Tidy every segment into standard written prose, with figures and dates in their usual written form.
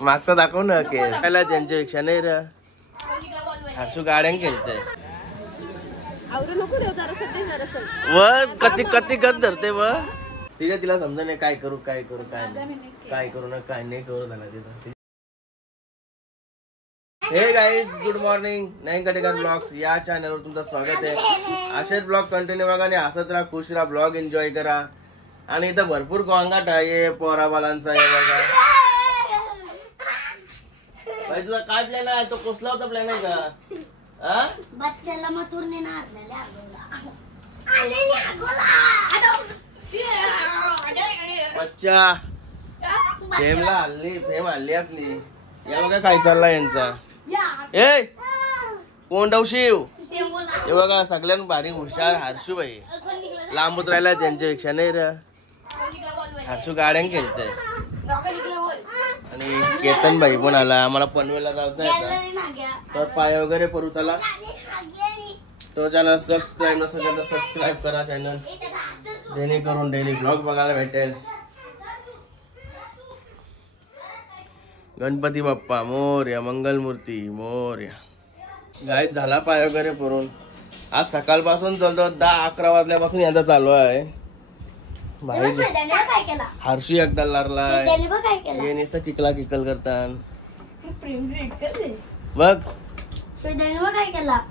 मागचा दाखव ना के पहिला त्यांच्या पेक्षा नाही र हसू गाड्यान केलतय व कती कती गत धरते व तिला तिला समजा नाही काय करू काय करू काय काय करू ना काय नाही करू झाला तिचा. हे गाईज गुड मॉर्निंग नईन कटेकर ब्लॉग्स या चॅनलवर तुमचं स्वागत आहे. असेच ब्लॉग कंटिन्यू बघा आणि हसत राहा खुश राहा ब्लॉग एन्जॉय करा. आणि इथं भरपूर गोंगाट आहे पोराबालांचा हे बघा. भाई तुझा काय प्लॅन आहे तो कसला होता प्लॅन आहे का बच्चाला मथुरने बच्चा फेमला हल्ली फेम हल्ली आपली या बघा काय चालला यांचा. ए कोण डवशिव हे बघा सगळ्यां भारी हुशार हर्षू भाई लांब उतरायला त्यांच्यापेक्षा नाही र हर्षू गाड्यान केलतय. आणि केतन भाई पण आला आम्हाला पनवेलला जायचं आहे तर पाय वगैरे परू चला. तो चॅनल सबस्क्राईब नसेल तर सबस्क्राईब करा चॅनल जेणेकरून डेली ब्लॉग बघायला भेटेल. गणपती बाप्पा मोरया मंगलमूर्ती मोरया. गायब झाला पाय वगैरे परून आज सकाळपासून चालतो 10-11 वाजल्यापासून यांचा चालू आहे. हर्षी एकदा लारलाय हे नुसतं किकला किकल करतात बघ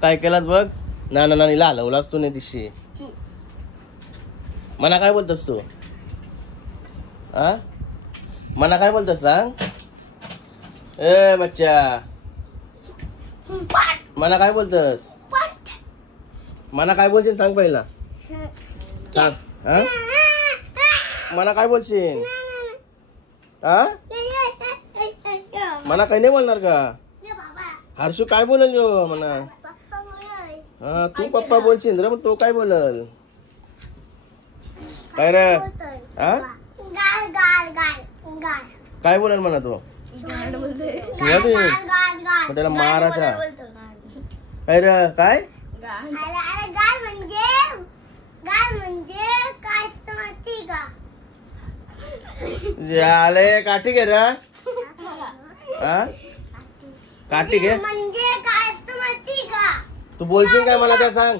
काय केलात बघ. नाना नानीला हलवलास तू नाही दिशी मना काय बोलतोस तू मना काय बोलतोस सांग. ए बच्चा मना काय बोलतोस मना काय बोलशील सांग पहिला सांग मना काय बोलशील मना काही नाही बोलणार का हर्षू काय बोलल यो मना तू पप्पा बोलशील रे मग तो काय बोलल काय रे काय बोलल म्हणा तो त्याला मारायचा काय रे काय आले काठी घे रे काठी घे तू बोलशील काय मला काय सांग.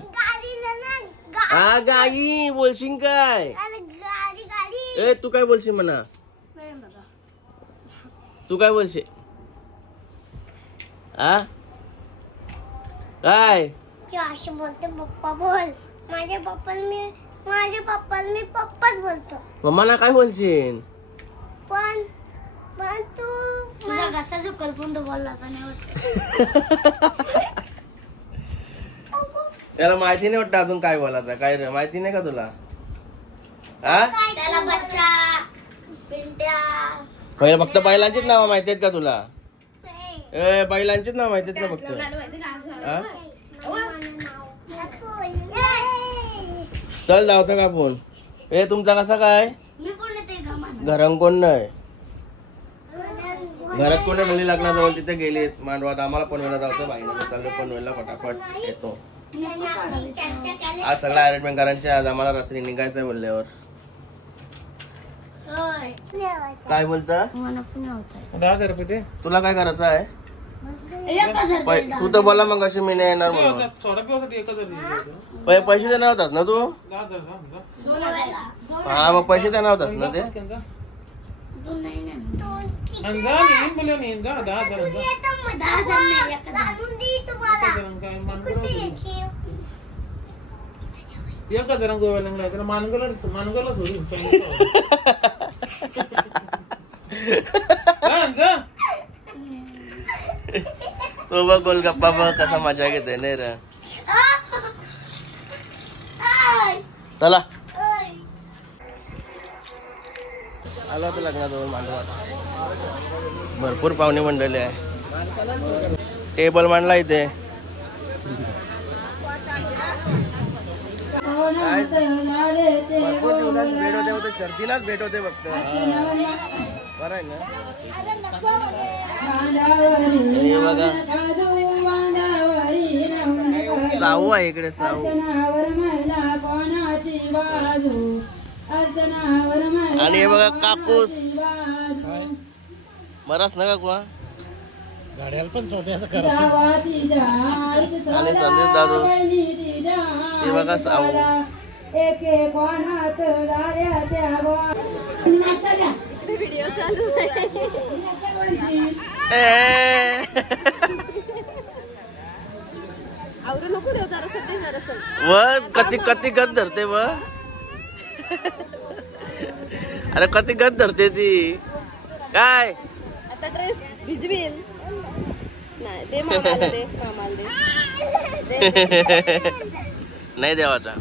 हा गाई बोलशील काय ए तू काय बोलशील म्हणा तू काय बोलशील काय बोलते पप्पा बोल माझ्या पप्पाला मी पप्पाच बोलतो. मम्माला काय बोलशील पण तू मला कसा झुकल पण तो बोलला का नाही वाटत. त्याला माहिती नाही वाटत अजून काय बोलायचं काय रे माहिती नाही का तुला त्याला बच्चा पिंट्या पहिले फक्त बैलांचीच नाव माहिती आहेत का तुला ए बैलांचीच नाव माहिती आहेत का फक्त चल जावता का फोन ए तुमचा कसा काय घरात कोण नाही घरात कोणी मुली लग्नाजवळ तिथे गेलीत मांडवात आम्हाला पनवेलला जावतं बाईनं चाललो पनवेलला फटाफट येतो. आज सगळं अरेंजमेंट करायचे आज आम्हाला रात्री निघायचंय बोलल्यावर काय बोलता तुला काय करायचं आहे तू तर बोला मग अशी मी नाही येणार म्हणून पैसे देणार होतास ना तू हा मग पैसे देणार होतास ना ते गोव्याला मानगोला सोडून तो बघ गोलगप्पा बघ कसा मजा घेते नाही रे. चला आलो तर लग्नाजवळ मांडवात भरपूर पाहुणे मंडळी आहे. टेबल मांडला इथे भरपूर दिवसात भेट होते होते शर्तीलाच भेट होते फक्त बरं आहे ना. हे बघा साऊ आहे इकडे साऊ आणि हे बघा कापूस बराच ना काकू गाड्याला पण छोटे असं करायचं. आणि संदीप दादू हे बघा साऊ व्हिडिओ चालू आहे. आवरू नको देऊ जरा व कती कती गत धरते व अरे कती गत धरते ती काय आता ड्रेस भिजवील नाही दे मामाला दे मामाला दे नाही देवाचा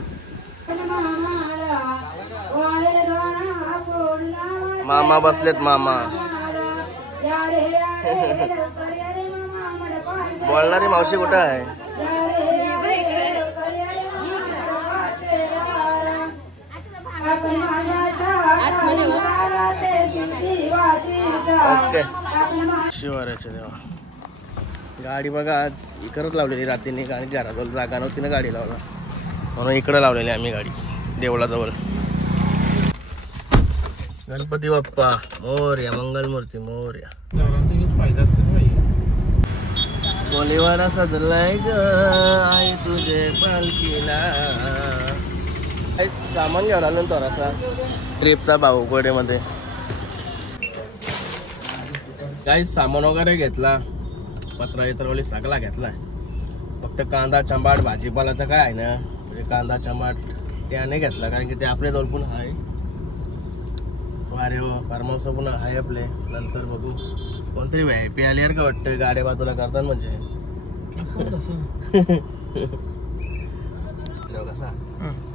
मामा बसलेत मामा बोलणारी मावशी कुठं आहे ओके शिवाराच्या देवा गाडी बघा आज इकडंच लावलेली रात्रीने कारण घराजवळ जागा नव्हती ना गाडी लावला म्हणून इकडं लावलेली आम्ही गाडी देवळाजवळ गणपती बाप्पा मोरया मंगलमूर्ती मोरया फायदा असतो ना बाई. कोलीवाडा सजलाय ग आई तुझे पालखीला काय सामान घ्यावं लागलं थोडासा ट्रिपचा भाऊकोडेमध्ये काही सामान वगैरे घेतला पत्रा इतरवली सगळा घेतलाय फक्त कांदा चंबाट भाजीपालाचं काय आहे ना म्हणजे कांदा चंबाट त्याने घेतला कारण की ते आपल्या जवळ पण आहे अरे फार्म हाऊस पण आहे आपले नंतर बघू कोणतरी व्हीआयपी आल्यावर का वाटतं गाड्या बाजूला करतात म्हणजे कसा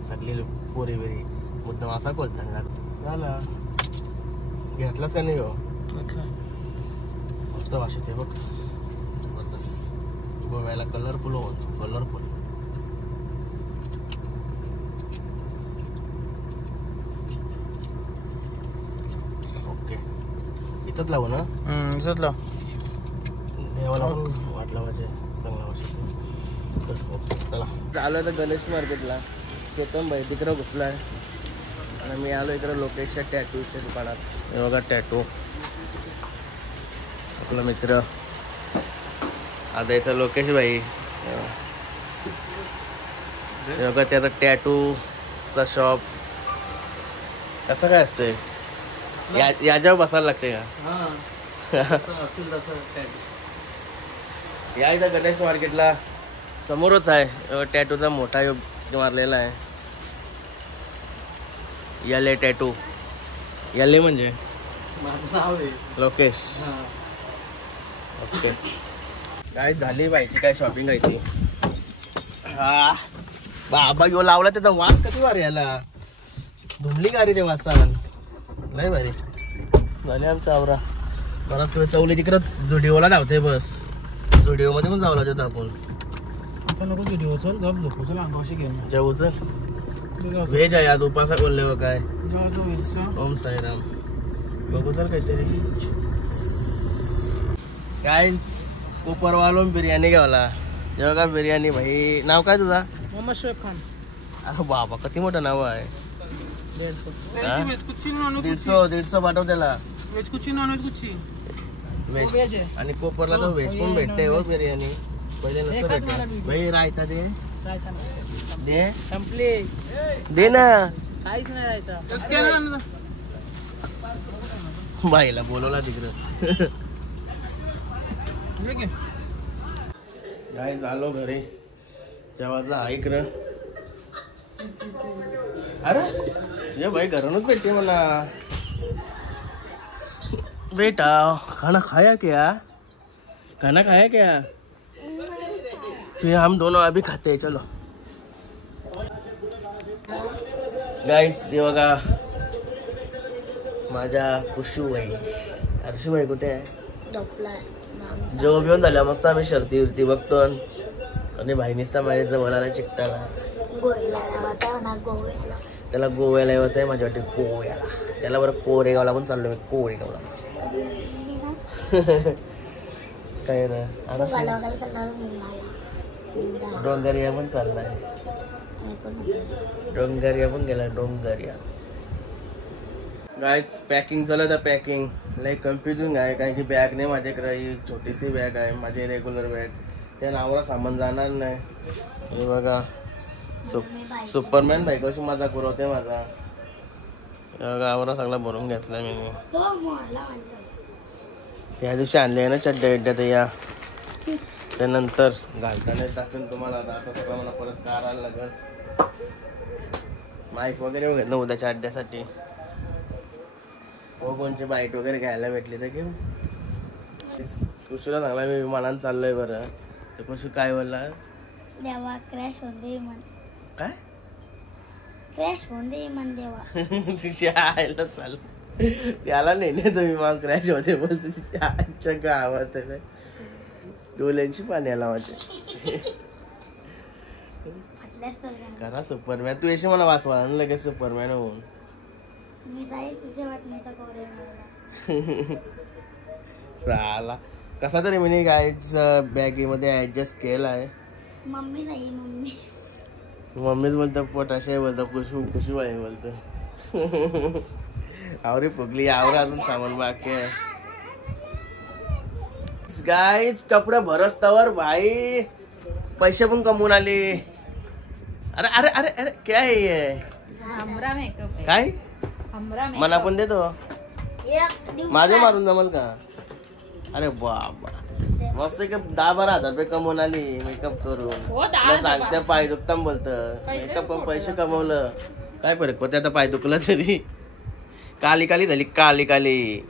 सगळी पोरी बिरी मुद्दाम असा कोलता झाला घेतलाच का नाही हो मस्त भाषेत आहे बघ जबरदस्त गोव्याला कलरफुल होतो कलरफुल ओके इथंच लावू ना इथंच लाव. देवाला पण वाटला पाहिजे चांगला भाषेत ओके चला आलो तर गणेश मार्केटला केतन भाई तिकडं घुसलाय आणि मी आलो इकडं लोकेशच्या टॅटूच्या दुकानात हे बघा टॅटू आपला मित्र आता याचा लोकेश भाई हे बघा त्याचा टॅटूचा शॉप कसं काय असतंय याच्यावर बसायला लागते का या इथं गणेश मार्केटला समोरच आहे टॅटूचा मोठा मारलेला आहे याले टॅटू याले म्हणजे माझं नाव आहे लोकेश ओके काय झाली पाहिजे काय शॉपिंग आहे ती हा बाबा घेऊन लावला त्याचा वास कधी भारी याला धुमली गाडी ते वासान नाही भारी झाले आमचा आवरा बराच वेळ चवली तिकडंच जुडिओला धावते बस जुडिओ मध्ये पण जावं लागत आपण नको व्हिडिओ चल गप झोपू चल अंगावशी घेऊन जेवूच व्हेज आहे आज उपासा बोलले व काय जाऊ ओम साईराम बघू चल काहीतरी काय कोपरवालो बिर्याणी घ्यावला जेव्हा का बिर्याणी भाई नाव काय तुझा मोहम्मद शोएब खान. अरे बाबा किती मोठं नाव आहे 150 कुछ नॉन 150 पाठव त्याला वेज कुछ नॉन वेज कुछ व्हेज व्हेज आहे. आणि कोपरला तर व्हेज पण भेटते हो बिर्याणी पहिले नसतं भेटत भाई रायता दे दे संपले दे ना काहीच नाही राहायचं बाईला बोलवला तिकडं काय झालो घरी तेव्हाचा ऐक र अरे ये भाई घरूनच भेटते मला बेटा खाना खाया क्या खाना खाया क्या फिर हम दोनों अभी खाते हैं चलो गाइस ये बघा माझा कुशूबाई हर्षूबाई कुठे आहे जो घेऊन झाल्या मस्त आम्ही शर्ती विरती बघतो आणि भाई निसता माझ्या जवळ आला चिकटाला त्याला गोव्याला यायचं आहे माझ्यासाठी गोव्याला त्याला बरं कोरेगावला पण चाललो मी कोरेगावला काय ना आता डोंगरिया पण चाललाय डोंगरिया पण गेला डोंगरिया गाईस पॅकिंग झालं तर पॅकिंग लय कन्फ्युजिंग आहे कारण की बॅग नाही माझ्याकडे, ही छोटीशी बॅग आहे माझी रेग्युलर बॅग, त्या नावावर सामान जाणार नाही. हे बघा सुपरमॅन बाईक कशी माझा पुरवते माझा. गावाला सगळा भरून घेतला मी. त्या दिवशी आणले आहे ना चड्ड्या बिड्ड्या तर या त्यानंतर घालताना टाकून तुम्हाला आता असं सगळं मला परत काढायला लागेल. माईक वगैरे घेतलं उद्याच्या अड्ड्यासाठी. हो कोणची बाईक वगैरे घ्यायला भेटली तर घेऊ. खुशीला चांगला मी विमानानं चाललोय बरं. तर खुशी काय बोलला? देवा क्रॅश होऊन दे विमान. काय क्रॅश होऊन दे विमान देवा. तिशी आयला चाल त्याला नेणे तो विमान क्रॅश होते बोलते आजच्या गावात डोल्यांची पाणी आला माझे. करा सुपरमॅन तू येशी मला वाचवा लगेच सुपरमॅन होऊन. मी जाईल तुझ्या वाटण्याचा कोऱ्या. चाला कसा तरी मी गाईच बॅगेमध्ये ऍडजस्ट केला आहे. मम्मी नाही मम्मी. मम्मीच बोलतो पोटाशे बोलतो खुशू खुशू आहे बोलतो. आवरी फुगली आवर अजून सामान बाकी आहे. गाईज कपडे भरसतावर भाई पैसे पण कमवून आले. अरे अरे अरे अरे क्या है ये? काय मला पण देतो माझे मारून जमल का? अरे बाबा मस्त का 10-12 हजार रुपये कमवून आली मेकअप करून. तुला सांगते पाय दुखताम बोलतं मेकअप पण पैसे कमवलं काय फरक पडते आता पाय दुखला तरी. काली काली झाली काली काली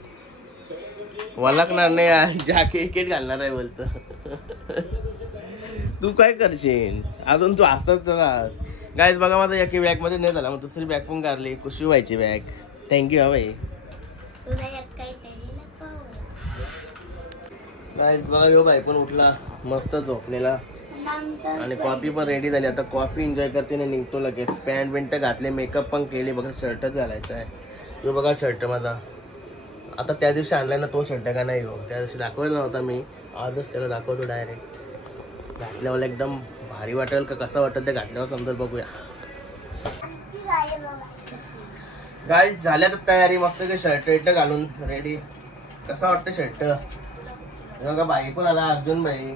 वळखणार नाही जॅकेट घालणार आहे बोलत. तू काय करशील अजून तू असताच. गाईज बघा माझा एकी बॅग मध्ये नाही झाला मग दुसरी बॅग पण काढली खुशी व्हायची बॅग. थँक्यू हा भाई. गाईज बघा यो भाई पण उठला मस्त झोपलेला आणि कॉफी पण रेडी झाली. आता कॉफी एन्जॉय करते ना निघतो लगेच. पॅन्ट बिंट घातले मेकअप पण केले बघा शर्टच घालायचा आहे. तो बघा शर्ट माझा आता त्या दिवशी आणलाय ना तो शर्ट का नाही हो त्या दिवशी दाखवला नव्हता मी आजच त्याला दाखवतो डायरेक्ट. घातल्यावर एकदम भारी वाटेल का कसं वाटेल ते घातल्यावर समजेल बघूया. गाईज झाल्या तर तयारी मस्त ते शर्ट इट घालून रेडी. कसा वाटतं शर्ट बघा बाई पण आला अर्जुन भाई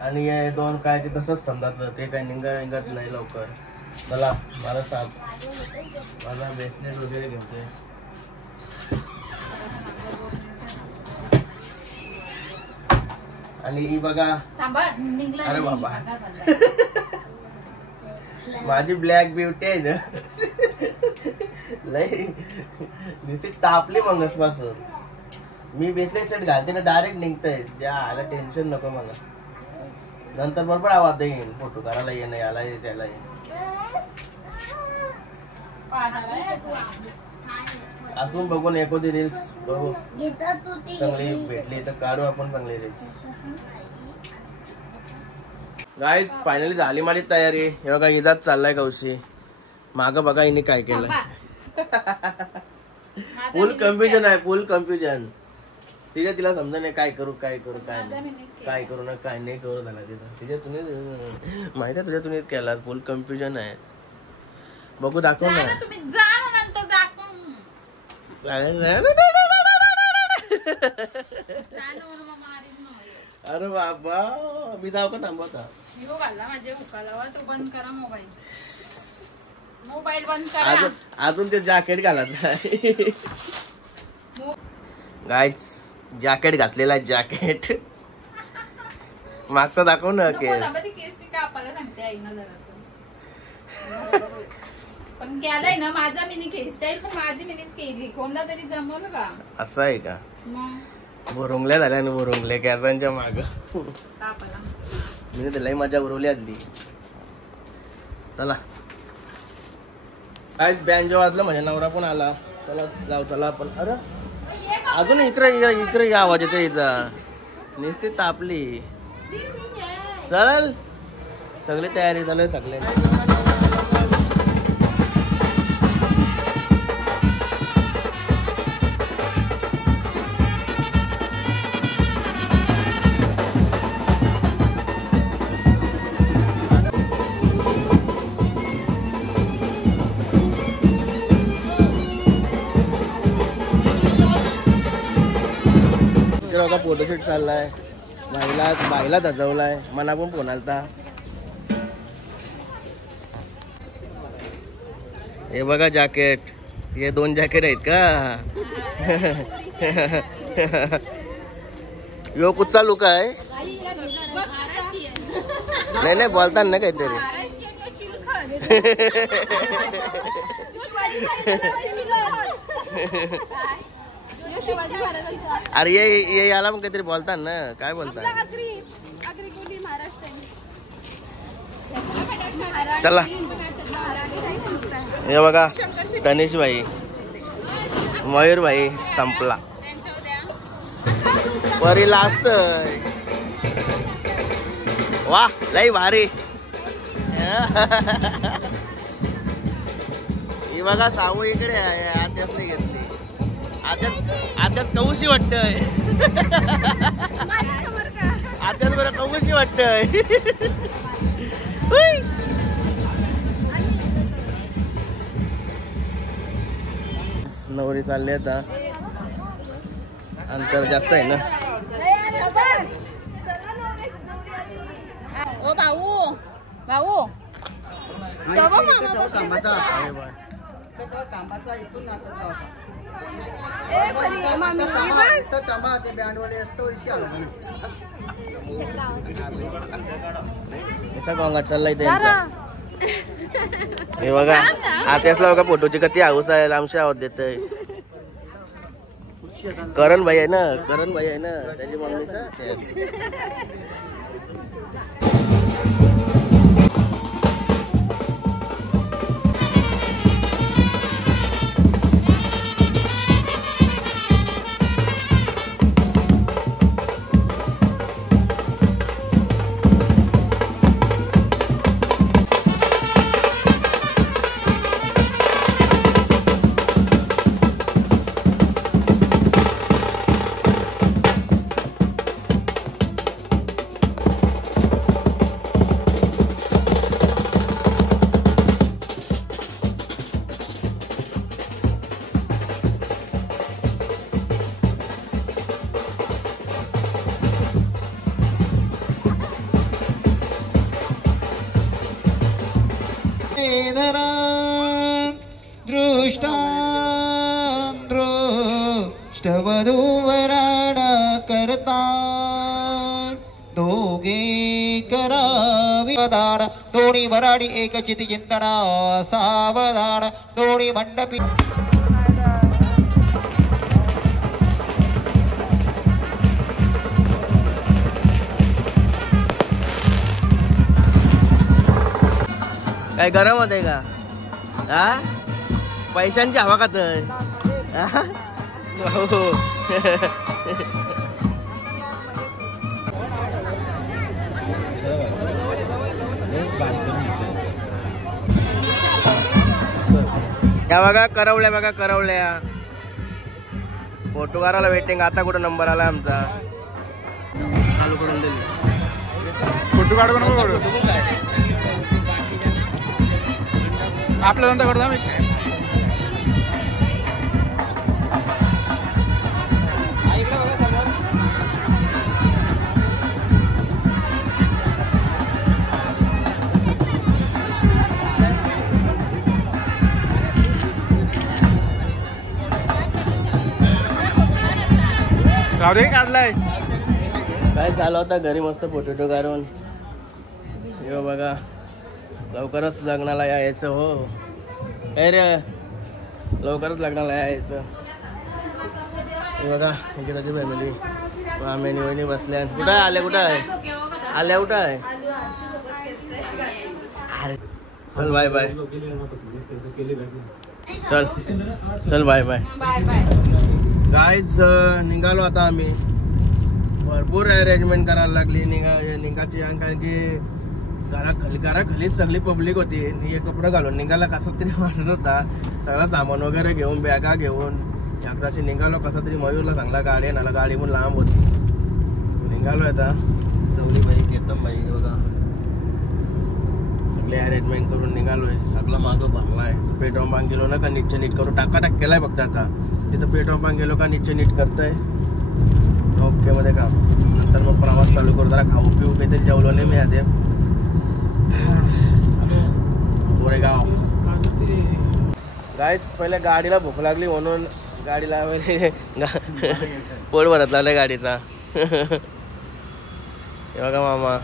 आणि हे दोन काय ते तसंच समजायचं ते काय निघत नाही लवकर. मला मला साप माझा ब्रेसलेट वगैरे घेतोय. आणि ही बघा अरे बाबा माझी ब्लॅक ब्युटी आहे ना लय दिसी तापली मंगस पासून. मी ब्रेसलेट शर्ट घालते ना डायरेक्ट निघतंय ज्या आला टेन्शन नको मला. नंतर बरोबर आवाज येईन फोटो करायला ये नाही आला त्याला ये. अजून बघून एखादी रील्स बघू चांगली भेटली तर काढू आपण चांगली रील्स. गाईज फायनली झाली माझी तयारी. हे बघा इजात चाललाय कौशी माग बघा हिने काय केलंय. फुल कन्फ्युजन आहे फुल कन्फ्युजन. तिला समजा नाही काय करू काय करू काय नाही काय करू ना काय नाही करू झाला तिचा तुझ्या माहिती आहे तुझ्या तुम्ही केला फुल कन्फ्युजन आहे. बघू दाखव ना. अरे बाबा मी जाऊ का थांबवता अजून ते जॅकेट घालायचं. गाईज जॅकेट घातलेला आहे जॅकेट मागचा दाखव ना केस पण केलाय ना माझा मिनी हेअरस्टाईल पण माझी मिनीच केली कोणला तरी जमवलं का असं आहे का. भुरुंगल्या झाल्या ना भुरुंगल्या केसांच्या माग मी त्यालाही मजा उरवली आली. चला काहीच बँजो वाजलं माझ्या नवरा पण आला. चला जाऊ चला आपण. अरे अजून इकडे आवाज येते हिचा नुसती तापली. चल सगळी तयारी झाली सगळे. इकडे बघा फोटोशूट चाललाय. बाईला धजवलाय. मला पण फोन आलता. हे बघा जॅकेट. हे 2 जॅकेट आहेत का? यो कुठचा लुक आहे? नाही बोलता ना काहीतरी. अरे ये याला पण काहीतरी बोलतात ना. काय बोलतात? चला हे बघा तनिष भाई, मयूर भाई संपला. वरी लास्ट. वा लई भारी. ही बघा सावू इकडे आहे. आत्याच नाही घेतली. आत्याच कौशी वाटतय. आत्याच बरं कौशी वाटतय. नवरी चालली आता. अंतर जास्त आहे ना. ओ भाऊ भाऊ कसा गोंगाट चाललाय त्यांचा. हे बघा आत्याच बघा फोटोची किती हाऊस आहे. लांबशी आवाज देतय. करण भाई आहे ना. त्याची मम्मीचा. दृष्टवधूवराडा करता दोघे करावी दाड. दोन्ही वराडी एक चिती चिंतना सावधान. दोन्ही मंडपी काय गरम होते का? हा पैशांची हवा का तर? या बघा करवल्या. बघा करवल्या. फोटो काढायला वेटिंग. आता कुठं नंबर आला आमचा. चालू करून दिली. फोटो काढू नको. आपला धंदा करतो आम्ही. रावरे काढलाय. काय चालू होता घरी मस्त फोटो काढून. हे बघा लवकरच लग्नाला यायचं. हो अरे लवकरच लग्नाला यायचं. हे बघा त्याची फॅमिली मामेनी वहिनी बसल्या. कुठं आल्या? कुठं आहे आल्या? कुठं आहे? चल बाय बाय. चल बाय बाय. गाईज निघालो आता आम्ही. भरपूर अरेंजमेंट करायला लागली निघाची. कारण की घराखालीच सगळी पब्लिक होती. हे कपडे घालून निघाला कसा तरी वाटत होता. सगळं सामान वगैरे घेऊन बॅगा घेऊन एकदाची निघालो. कसा तरी मयूरला चांगला गाडी आहे. गाडी पण लांब होती. निघालो आता. चौली बाई केतम बाई बघा सगळे अरेंजमेंट करून निघालोय. सगळं मागं भरलाय. पेट्रोल पंप गेलो ना का नीट करू. टाका केलाय फक्त आता. तिथं पेट्रोल पंप गेलो का नीट करताय. ओके मध्ये काम. नंतर मग प्रवास चालू करू. जरा खाऊ पिऊ काहीतरी जेवलो नाही मी आधी. गोरेगाव गाईस. पहिले गाडीला भूक लागली म्हणून गाडीला पोट भरत लागलाय गाडीचा. हे बघा मामा.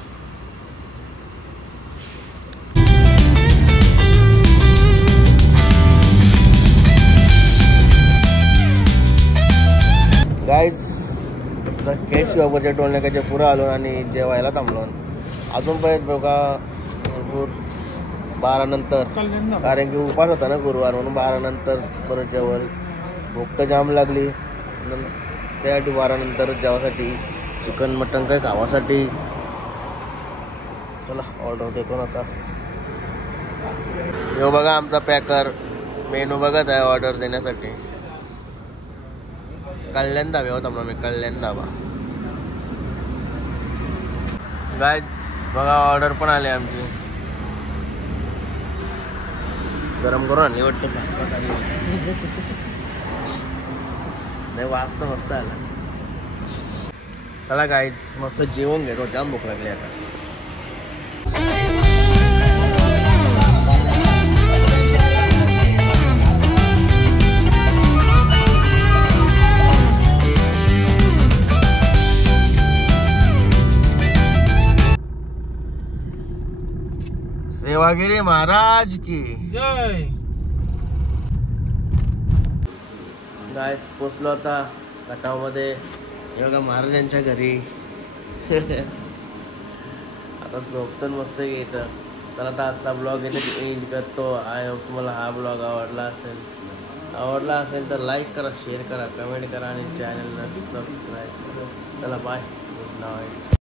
गाईज केस वापरच्या टोलनाक्याच्या पुढं आलो आणि जेवायला थांबलो. अजून पर्यंत बघा भरपूर 12 नंतर, कारण की उपास होता ना गुरुवार म्हणून 12 नंतर परत जेवण. भूक तर जाम लागली त्यासाठी 12 नंतर जेवासाठी चिकन मटन काय खावासाठी. चला ऑर्डर देतो ना आता. यो बघा आमचा पॅकर मेनू बघत आहे ऑर्डर देण्यासाठी. कल्याण धाबे होता मी. कल्याण धाबा. गाईज बघा ऑर्डर पण आली आमची. गरम करून आणली वाटतं. नाही वाजता मस्त आला. चला गाईज मस्त जेवण घेतो. जाम भूक लागली आता. सेवागिरी महाराज की जय. गायस पोचलो आता कटावमध्ये. एवढा महाराजांच्या घरी. आता झोपतो मस्त घेतं. तर आता आजचा ब्लॉग इथे एंड करतो. आय होप तुम्हाला हा ब्लॉग आवडला असेल तर लाईक करा, शेअर करा, कमेंट करा आणि चॅनलला सबस्क्राईब करा. चला बाय. Good night.